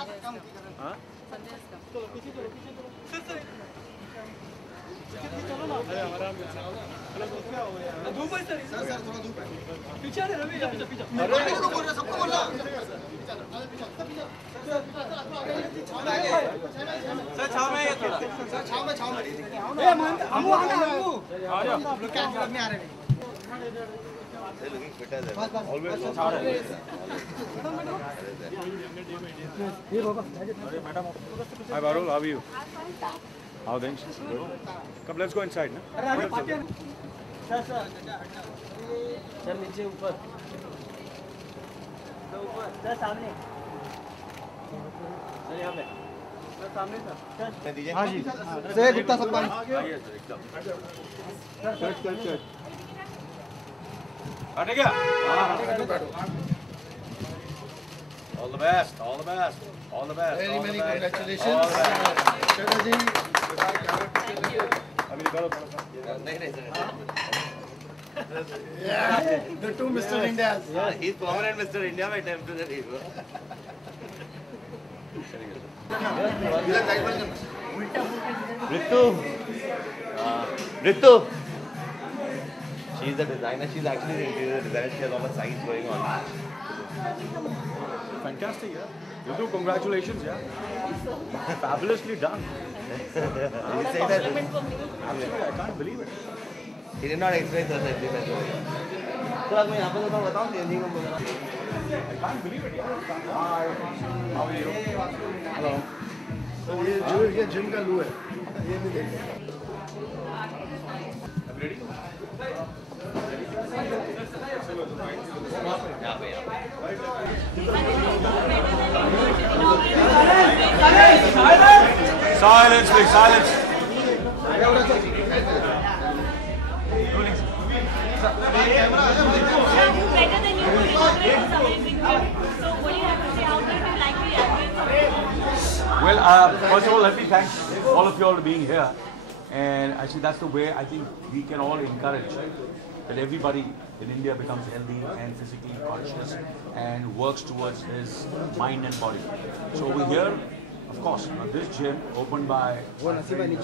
हाँ? धूप है सर थोड़ा धूप है पीछे रवि पीछे सबको बोल रहा सर छाव में ये थोड़ा सर छाव में ए हमू आ जाओ लोग क्या में आ रहे हैं They're looking fit as ever. Always. Hi Barul, how are you? How things? Come, let's go inside, na? Sir नीचे ऊपर सर सामने सर यहाँ पे सर सामने सर हाँ जी सर गुप्ता सब पानी हटे क्या? All the best. All the best. All the best. Very all many the best. congratulations. All the best. अभी निकालो थोड़ा सा. नहीं Yeah, the two Mr. Indias. Yeah, he's permanent Mr. India by time to the leave. Ritu. She's the designer. She's actually the interior designer. She has all the signs going on. Fantastic, yeah. Ritu, congratulations, yeah. Fabulously done. He's saying that. Absolutely, I can't believe it. He did not explain the sentiment. तो आज मैं यहाँ पे तो बताऊँ changing room वगैरह. I can't believe it, yeah. Hi. How are you? Hello. तो ये जिम का लू है ये भी देखो Ready? Silence, please, silence. Better than you could inaugurate something big. So what do you have to say? How do you like the athletes? Well, first of all, let me thank all of you all for being here. And actually, that's the way I think we can all encourage that everybody in India becomes healthy and physically conscious and works towards his mind and body. So over here, of course, this gym opened by my friend,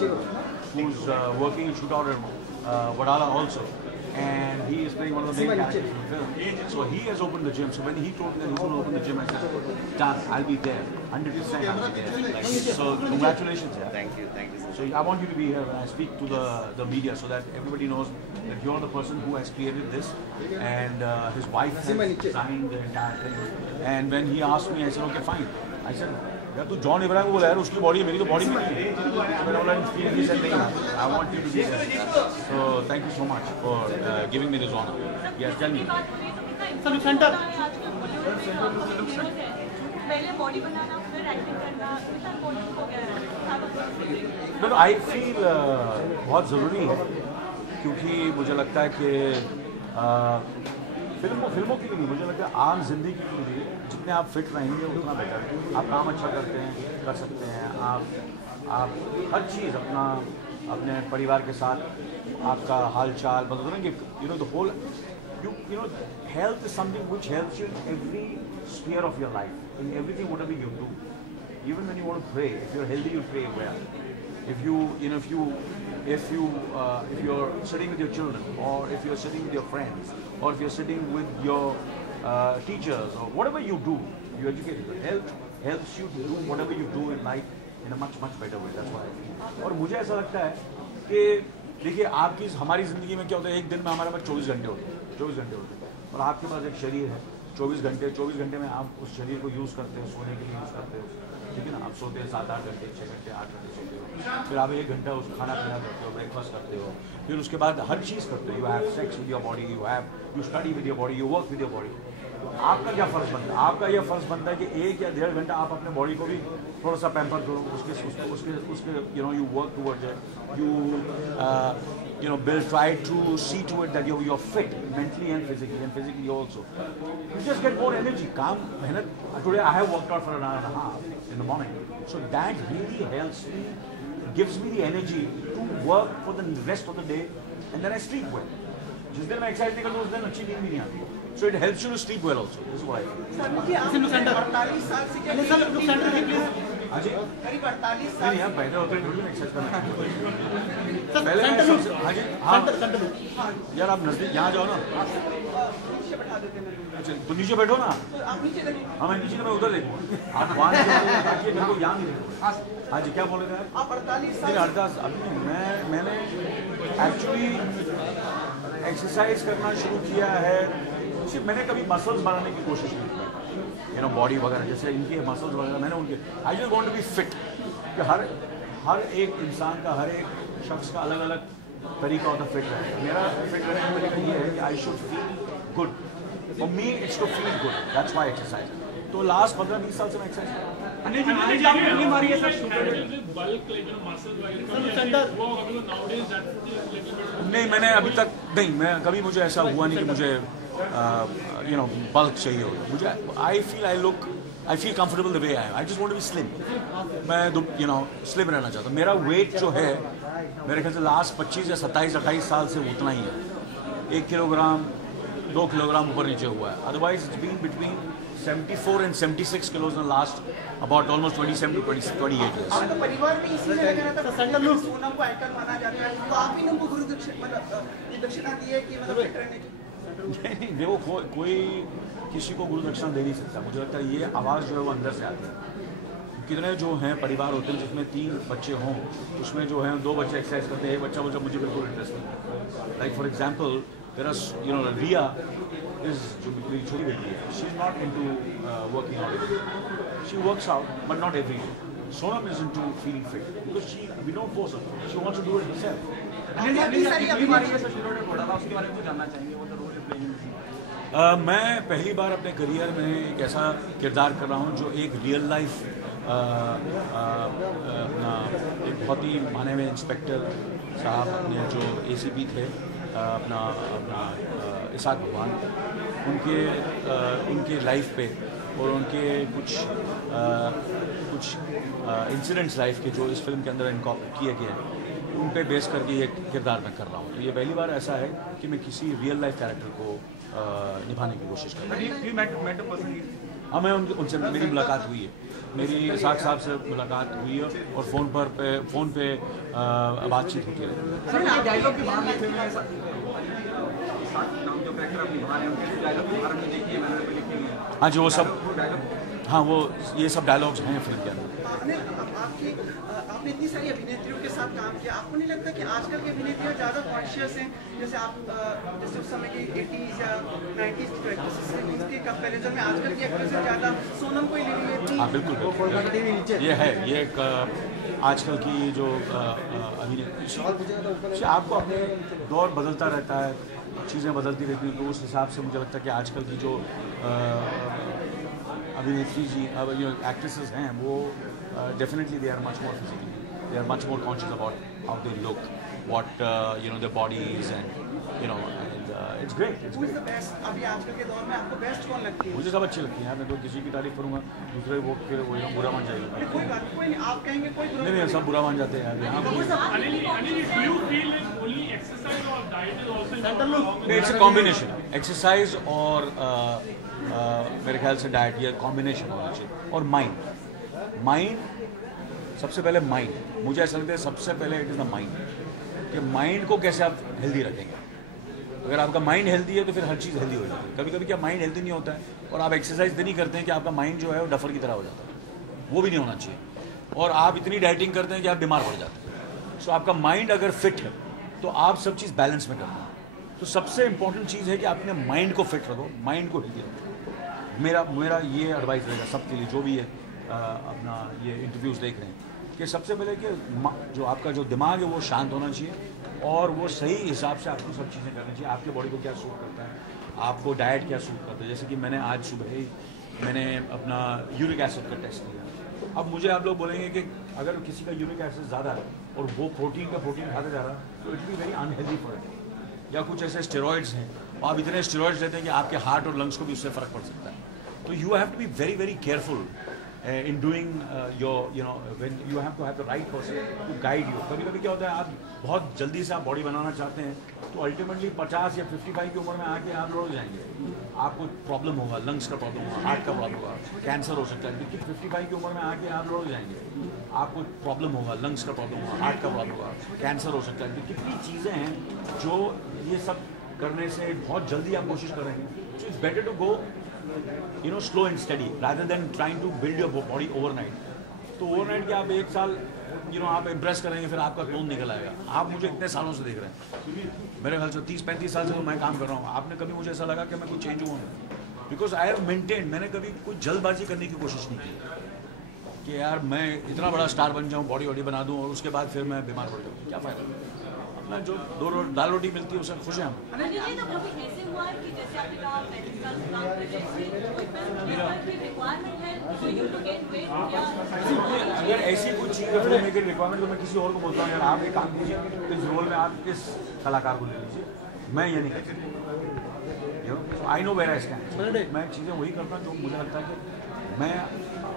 who's working in shootout at Wadala also. And he is playing one of the main characters in the film. So he has opened the gym. So when he told me that he's going to open the gym, I said, done, I'll be there. 100% I'll be there. So congratulations. Yeah. Thank you. Thank you so much. So I want you to be here when I speak to the media so that everybody knows that you're the person who has created this and his wife has designed the entire thing. And when he asked me, I said, okay, fine. I said, यार तू John Ibrahim को बोला यार उसकी body है मेरी तो body में नहीं है he said नहीं I want you to be there. So thank you so much for giving me this honor. Yes, tell me. Sir centre पहले बॉडी बनाना फिर एक्टिंग करना इतना बॉडी हो गया है. No, I feel बहुत ज़रूरी है क्योंकि मुझे लगता है कि फिल्मों के लिए मुझे लगता है आम जिंदगी के लिए जितने आप फिट रहेंगे उतना बेटर है. आप काम अच्छा करते हैं कर सकते हैं आप हर चीज़ अपने परिवार के साथ आपका हाल चाल मतलब कि you know the whole you know health is something which helps you in every sphere of your life in everything whatever you do. Even when you want to pray, if you're healthy you pray well. If you're sitting with your children, or if you're sitting with your friends, or if you're sitting with your teachers, or whatever you do, you educate. Health helps you to do whatever you do in life in a much better way. That's what I feel. और मुझे ऐसा लगता है कि देखिए आपकी हमारी ज़िंदगी में क्या होता है एक दिन में हमारे पास 24 घंटे होते हैं और आपके पास एक शरीर है 24 घंटे में आप उस शरीर को यूज़ करते हो सोने के लिए यूज़ करते हो ठीक है ना. आप सोते हैं 7-8 घंटे 6 घंटे 8 घंटे सोते हो फिर आप 1 घंटा उस खाना पीना करते हो ब्रेकफास्ट करते हो फिर उसके बाद हर चीज़ करते हो. You have sex with your body you study with your body you work with your body. आपका क्या फ़र्ज़ बनता है आपका यह फ़र्ज़ बनता है कि 1 या 1.5 घंटा आप अपने बॉडी को भी थोड़ा सा पैम्पर करो उसके you know you work towards it you know try to see to it that you're fit mentally and physically also. You just get more energy. Calm mehnat. Today I have worked out for an hour and a half in the morning, so that really helps me, gives me the energy to work for the rest of the day, and then I sleep well. जिस दिन मैं exercise नहीं करता उस दिन अच्छी नींद भी नहीं आती. So it helps you to sleep well also. This is what I feel. हाँ जी. नहीं यार पहले होते हैं एक्सरसाइज करना. पहले मैं सबसे हाँ जी हाँ यार आप नजदीक यहाँ जाओ ना. तो नीचे बैठो ना. हाँ मैं नीचे मैं उधर देखूँगा. आप वहाँ ताकि मेरे को यहाँ नहीं देखो. हाँ जी क्या बोल रहे थे आप? 48 अभी मैंने एक्चुअली एक्सरसाइज करना शुरू किया है. सिर्फ मैंने कभी मसल्स बनाने की कोशिश नहीं की. यू नो बॉडी वगैरह जैसे इनकी मसल्स वगैरह मैंने उनके I just want to be fit. कि हर एक इंसान का हर एक शख्स का अलग अलग तरीका होता है फिट रहने. मेरा फिट रहने का तरीका ये है कि I should feel good. For me it's to feel good. That's why exercise. तो लास्ट 15-20 साल से मैं एक्सरसाइज कर रहा हूँ. नहीं मैंने अभी तक नहीं मैं कभी मुझे ऐसा हुआ नहीं कि मुझे यू नो बल्क चाहिए हो. मुझे I feel comfortable the way I just want to be slim. मैं यू नो स्लिम रहना चाहता हूँ. मेरा वेट जो है मेरे ख्याल से लास्ट 25 या 27-28 साल से उतना ही है. 1 किलोग्राम 2 किलोग्राम ऊपर नीचे हुआ है. Otherwise it's been between 74 and 76 kilos in the last about almost 27 to 28 years. आपका परिवार में इसी जगह रहता था. सोनम को आइकन माना जाता है. तो आप ही ने उनको गुरु दक्षिणा दी है कि मतलब फिट रहने की. नहीं देखो कोई किसी को गुरु दक्षिणा दे नहीं सकता. मुझे लगता है ये आवाज़ जो है वो अंदर से आती है. कितने जो हैं परिवार होते हैं जिसमें 3 बच्चे हों उसमें जो हैं 2 बच्चे एक्सरसाइज करते हैं. एक बच्चा बोलता मुझे बिल्कुल इंटरेस्ट नहीं. Like for example there are you know Riya is जो मेरी छोटी बेटी है. She is not into working out. She works out but not every day. Sonam is into feeling fit because we don't force her. She wants to do it herself. मैं पहली बार अपने career में एक ऐसा किरदार कर रहा हूँ जो एक रियल लाइफ अपना एक बहुत ही माने में इंस्पेक्टर साहब अपने जो ACP थे अपना इसाक भगवान उनके लाइफ पे और उनके कुछ इंसिडेंट्स लाइफ के जो इस फिल्म के अंदर इनकॉर्पोरेट किए गए हैं उन पे बेस करके ये किरदार मैं कर रहा हूँ. तो ये पहली बार ऐसा है कि मैं किसी रियल लाइफ कैरेक्टर को निभाने की कोशिश कर रहा हूँ. हाँ मैं उनसे मेरी मुलाकात हुई है. मेरी इसाक साहब से मुलाकात हुई है और फ़ोन पे बातचीत होती है. हाँ जी वो सब हाँ वो ये सब डायलॉग्स हैं फिल्म के अंदर. आपने इतनी सारी अभिनेत्रियों के साथ काम किया. आपको नहीं लगता कि आजकल की अभिनेत्रियाँ ज़्यादा कॉन्शियस हैं जैसे आप जैसे उस समय की 80s या 90s की जो एक्ट्रेसेस हैं उसके कंपेरिजन में आजकल की एक्ट्रेसेस ज़्यादा सोनम को ही ले रही है. हाँ बिल्कुल ये है ये एक आजकल की जो अभिनेत्री आपको अपने दौर बदलता रहता है. चीज़ें बदलती रहती हैं. तो उस हिसाब से मुझे लगता है कि आजकल की जो अभिनेत्री जी एक्ट्रेसेस हैं वो definitely they are much more physically they are much more conscious about how they look what you know their bodies and you know it's great. अभी आजकल के दौर में आपको बेस्ट कौन लगती है? मुझे सब अच्छी लगती हैं. मैं तो किसी की तारीफ करूँगा दूसरे वो फिर वो बुरा मान जाएगा. कोई बात कोई नहीं. आप कहेंगे कोई नहीं सब बुरा मान जाते हैं. It's a combination. एक्सरसाइज और मेरे ख्याल से डाइट ये कॉम्बिनेशन होना चाहिए. और माइंड सबसे पहले माइंड मुझे ऐसा लगता है सबसे पहले इट इज़ द माइंड कि माइंड को कैसे आप हेल्दी रखेंगे. अगर आपका माइंड हेल्दी है तो फिर हर चीज़ हेल्दी हो जाती है. कभी कभी क्या माइंड हेल्दी नहीं होता है और आप एक्सरसाइज भी नहीं करते हैं कि आपका माइंड जो है वो डफर की तरह हो जाता है. वो भी नहीं होना चाहिए. और आप इतनी डाइटिंग करते हैं कि आप बीमार पड़ जाते हैं. सो आपका माइंड अगर फिट है तो आप सब चीज़ बैलेंस में करते हैं. तो सबसे इंपॉर्टेंट चीज़ है कि अपने माइंड को फिट रखो, माइंड को हेल्दी रखो. मेरा ये एडवाइस रहेगा सबके लिए जो भी है अपना ये इंटरव्यूज़ देख रहे हैं कि सबसे पहले कि जो आपका जो दिमाग है वो शांत होना चाहिए और वो सही हिसाब से आपको सब चीज़ें करनी चाहिए. आपके बॉडी को क्या सूट करता है, आपको डाइट क्या सूट करता है. जैसे कि मैंने आज सुबह ही मैंने अपना यूरिक एसिड का टेस्ट किया. अब मुझे आप लोग बोलेंगे कि अगर किसी का यूरिक एसिड ज़्यादा है और वो प्रोटीन खाते जा रहा है तो it be very unhealthy for it. या कुछ ऐसे स्टेरॉइड्स हैं और आप इतने स्टेरॉइड्स लेते हैं कि आपके हार्ट और लंग्स को भी उससे फ़र्क पड़ सकता है. तो you have to be very very careful in doing when you have to have the right person to guide you. कभी कभी क्या होता है, आप बहुत जल्दी से आप बॉडी बनाना चाहते हैं तो अल्टीमेटली 50 या 55 की उम्र में आके आप लौट जाएंगे, आपको प्रॉब्लम होगा, लंग्स का प्रॉब्लम होगा, हार्ट का प्रॉब्लम होगा, कैंसर हो सकता है। लेकिन 55 की उम्र में आके आप लौट जाएंगे, आपको प्रॉब्लम होगा, लंग्स का प्रॉब्लम होगा, हार्ट का प्रॉब्लम होगा, कैंसर हो सकता है। तो कितनी चीज़ें हैं जो ये सब करने से बहुत जल्दी आप कोशिश करेंगे। So it's better to go slow and steady rather than trying to build your body overnight. तो ओवरनाइट के आप एक साल आप इम्प्रेस करेंगे, फिर आपका क्लोन निकल आएगा। आप मुझे इतने सालों से देख रहे हैं, मेरे ख्याल से 30-35 साल से तो मैं काम कर रहा हूँ। आपने कभी मुझे ऐसा लगा कि मैं कुछ चेंज हुआ हूँ? बिकॉज आई हैव मेंटेन, मैंने कभी कुछ जल्दबाजी करने की कोशिश नहीं की कि यार मैं इतना बड़ा स्टार बन जाऊँ, बॉडी वॉडी बना दूँ और उसके बाद फिर मैं बीमार पड़ जाऊँ। क्या फ़ायदा? अपना जो दाल रोटी मिलती है उससे खुश हैं हम। तो कभी ऐसे हुआ है कि जैसे आपने कहा मेडिकल काम करने से रिक्वायरमेंट है तो यू टू गेट वेट या अगर ऐसी कोई चीज़ है फिल्म मेकर रिक्वायरमेंट तो मैं किसी और को बोलता हूँ यार आप एक काम कीजिए, इस रोल में आप किस कलाकार को ले लीजिए, मैं ये नहीं कर सकता। I know where I stand. मैं चीज़ें वही करता हूँ जो मुझे लगता है कि मैं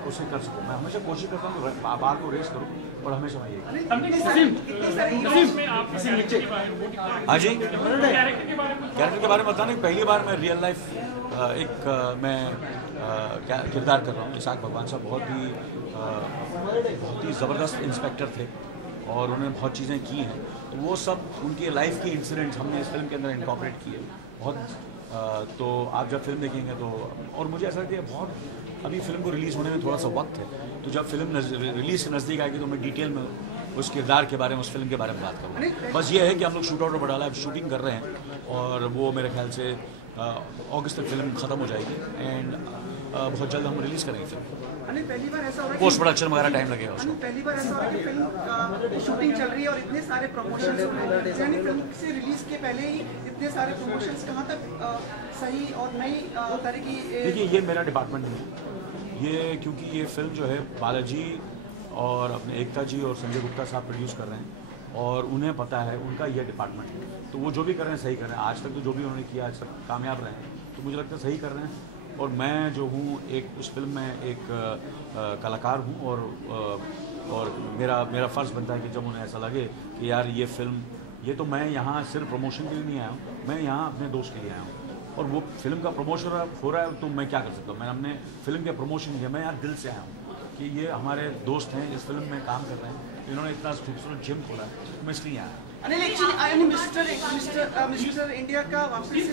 उसे कर सकूँ। मैं हमेशा कोशिश करता हूँ कि बार को रेस करूँ और हमेशा मैं ये। हाँ जी, कैरेक्टर के बारे में बताना। पहली बार मैं रियल लाइफ मैं किरदार कर रहा हूँ। इसाक भगवान साहब बहुत ही ज़बरदस्त इंस्पेक्टर थे और उन्होंने बहुत चीज़ें की हैं, तो वो सब उनकी लाइफ की इंसिडेंट्स हमने इस फिल्म के अंदर इनकॉर्पोरेट किए बहुत। तो आप जब फिल्म देखेंगे तो, और मुझे ऐसा लगता है बहुत अभी फिल्म को रिलीज़ होने में थोड़ा सा वक्त है, तो जब फिल्म रिलीज़ से नज़दीक आएगी तो मैं डिटेल में उस किरदार के बारे में, उस फिल्म के बारे में बात करूँगा। बस ये है कि हम लोग शूट आउट बढ़ा शूटिंग कर रहे हैं और वो मेरे ख्याल से अगस्त तक फिल्म ख़त्म हो जाएगी एंड बहुत जल्द हम रिलीज़ करेंगे फिल्म। पहली बार ऐसा हो रहा है, पोस्ट प्रोडक्शन वगैरह टाइम लगेगा उसको। पहली बार ऐसा हो रहा है कि फिल्म शूटिंग चल रही है और इतने सारे प्रमोशंस हो रहे हैं, यानी फिल्म से रिलीज के पहले ही इतने सारे प्रमोशंस कहाँ तक सही और नई तरह की। देखिए ये मेरा डिपार्टमेंट नहीं है ये, क्योंकि ये फिल्म जो है बालाजी और अपने एकता जी और संजय गुप्ता साहब प्रोड्यूस कर रहे हैं और उन्हें पता है, उनका ये डिपार्टमेंट है, तो वो जो भी कर रहे हैं सही कर रहे हैं। आज तक तो जो भी उन्होंने किया आज तक कामयाब रहे हैं, तो मुझे लगता है सही कर रहे हैं। और मैं जो हूँ एक उस फिल्म में एक कलाकार हूँ और मेरा फ़र्ज़ बनता है कि जब उन्हें ऐसा लगे कि यार ये फिल्म, ये तो मैं यहाँ सिर्फ प्रमोशन के लिए नहीं आया हूँ, मैं यहाँ अपने दोस्त के लिए आया हूँ और वो फिल्म का प्रमोशन हो रहा है तो मैं क्या कर सकता हूँ। मैं अपने फिल्म के प्रमोशन किया, मैं यार दिल से आया हूँ कि ये हमारे दोस्त हैं, इस फिल्म में काम कर रहे हैं, इन्होंने इतना खूबसूरत जिम खोला है, तो मैं इसलिए आया। अनिल एक्चुअली मिस्टर इंडिया का वापसी से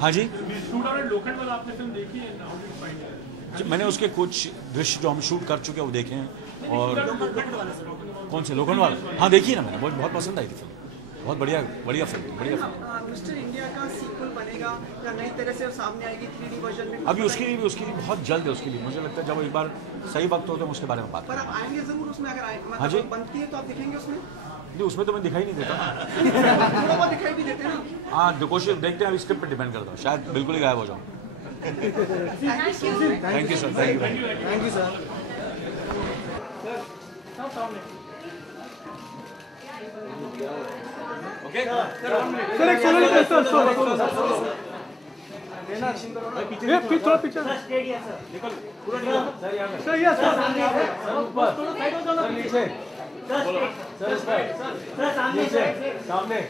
हाँ जी, लोखंड वाला आपने फिल्म देखी है? मैंने उसके कुछ दृश्य जो हम शूट कर चुके हैं वो देखे हैं। और कौन से लोखंड वाला? हाँ देखिए ना, मैंने बहुत पसंद आई थी फिल्म, बहुत बढ़िया फिल्म। मिस्टर इंडिया का सीक्वल बनेगा या नई तरह से सामने आएगी 3D वर्जन में? अभी उसके लिए बहुत जल्द है। उसके लिए मुझे लगता है जब एक बार सही वक्त हो तो हम उसके बारे में बात पर आप आएंगे जरूर उसमें, अगर हाँ जी, बनती है तो आप दिखेंगे उसमें? नहीं, उसमें तो मैं दिखाई नहीं देता ना। थोड़ा बहुत दिखाई भी देते हैं ना। हाँ कोशिश देखते हैं, अभी स्क्रिप्ट पे डिपेंड करता हूँ, शायद बिल्कुल ही गायब हो जाऊँ। Thank you sir, thank you sir. Okay थोड़ा पीछे निकल पूरा निकल सर, यस नीचे सामने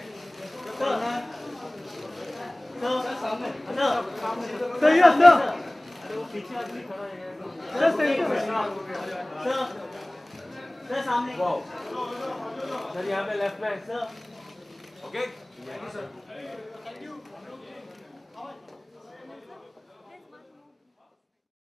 सर, यस सर सामने सर यहाँ पे लेफ्ट में